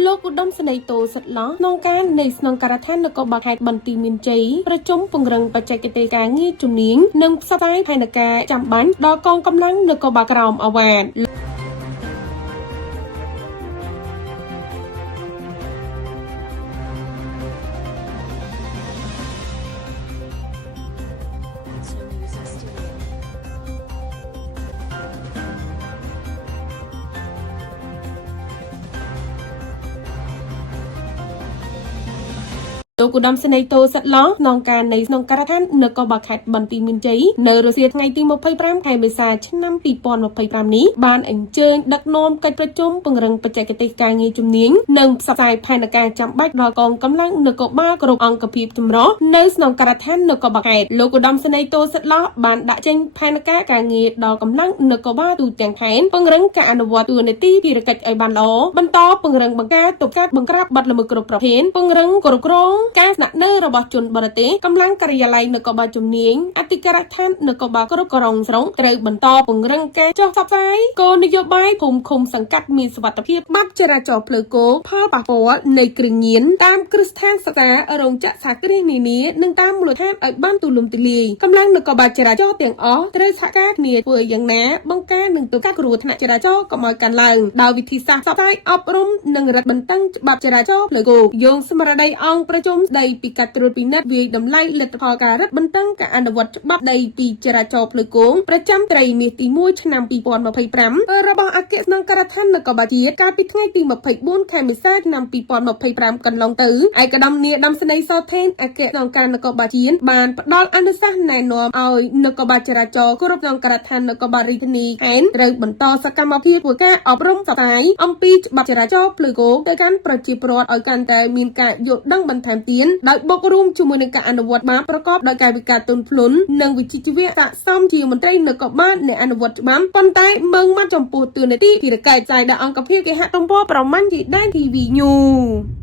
លោកឧត្តមសេនីយ៍តូសិតឡោះក្នុងការនៃស្នងការដ្ឋាននគរបាលខេត្តបន្ទាយមានជ័យប្រជុំពង្រឹងបច្ចេកទេសការងារជំនាញនិងផ្សព្វផ្សាយផែនការចាំបាច់ដល់កងកម្លាំងនគរបាលក្រោមអាវ៉ាតលោកឧត្តមសេនីយ៍តូសិតឡោះក្នុងការនៃស្នងការដ្ឋាននគរបាលខេត្តបន្ទាយមានជ័យនៅរសៀលថ្ងៃទី25ខែមេសាឆ្នាំ2025នេះបានអញ្ជើញដឹកនាំកិច្ចប្រជុំពង្រឹងបច្ចេកទេសការងារជំនាញនិងផ្សព្វផ្សាយផែនការចាំបាច់ដល់កងកម្លាំងនគរបាលគ្រប់អង្គភាពចម្រុះនៅស្នងការដ្ឋាននគរបាលខេត្តលោកឧត្តមសេនីយ៍តូសិតឡោះបានដាក់ចេញផែនការការងារដល់កម្លាំងនគរបាលទូទាំងខេត្តពង្រឹងការអនុវត្តតួនាទីភារកិច្ចឲ្យបានល្អបន្តពង្រឹងបង្ការទប់ស្កាត់បង្ក្រាបបទល្មើសគ្រប់ប្រភេទពង្រឹងគ្រប់គ្រងការស្នាក់នៅរបស់ជនបរទេសកម្លាំងការិយាល័យនគរបាលជំនាញអធិការដ្ឋាននគរបាលគ្រប់គ្រងស្រុងត្រូវបន្តពង្រឹងការចុះផ្សព្វផ្សាយគោលនយោបាយភូមិឃុំសង្កាត់មានសុវត្ថិភាពបាត់ចរាចរណ៍ផ្លូវគោលផលប៉ះពាល់នៃគ្រឿងញៀនតាមគ្រឹះស្ថានសិក្សារោងចក្រសហគ្រាសនានានិងតាមមូលដ្ឋានឲ្យបានទូលំទូលាយកម្លាំងនគរបាលចរាចរណ៍ទាំងអស់ត្រូវសហការគ្នាធ្វើយ៉ាងណាបង្ការនិងទប់ស្កាត់គ្រោះថ្នាក់ចរាចរណ៍កុំឲ្យកើនឡើងដោយវិធីសាស្ត្រផ្សព្វផ្សាយអប់រំនិងរឹតបន្តឹងច្បាប់ចរាចរណ៍ផ្លូវគោលយោងស្មារតីអង្គប្រជុំស្ដីពីការត្រួតពិនិត្យវាយតម្លៃលទ្ធផលការរឹតបន្តឹងការអនុវត្តច្បាប់ដីពីចរាចរណ៍ផ្លូវគោលប្រចាំត្រីមាសទី1ឆ្នាំ2025របស់អគ្គស្នងការដ្ឋាននគរបាលជាតិកាលពីថ្ងៃទី24ខែមេសាឆ្នាំ2025កន្លងទៅឯកឧត្តមនាយឧត្តមសេនីយ៍សថេនអគ្គស្នងការនគរបាលជាតិបានផ្ដល់អនុសាសន៍ណែនាំឲ្យនគរបាលចរាចរណ៍គ្រប់ស្នងការដ្ឋាននគរបាលរាជធានីខេត្តត្រូវបន្តសកម្មភាពធ្វើការអប់រំផ្សព្វផ្សាយអំពីច្បាប់ចរាចរណ៍ផ្លូវគោលទៅកាន់ប្រជាពលរដ្ឋឲ្យកាន់តែមានការយល់ដឹងបន្ថែមទៀតដោយបូករួមជាមួយនឹងការអនុវត្តច្បាប់ប្រកបដោយកាយវិការទន់ភ្លន់និងវិជ្ជាជីវៈស័ក្តិសមជាមន្ត្រីនគរបាលអ្នកអនុវត្តច្បាប់ប៉ុន្តែមើងមកចំពោះតួនាទីភារកិច្ចផ្សាយដល់អង្គភាពគេហទំព័រប្រមាញ់ជាដែន TV News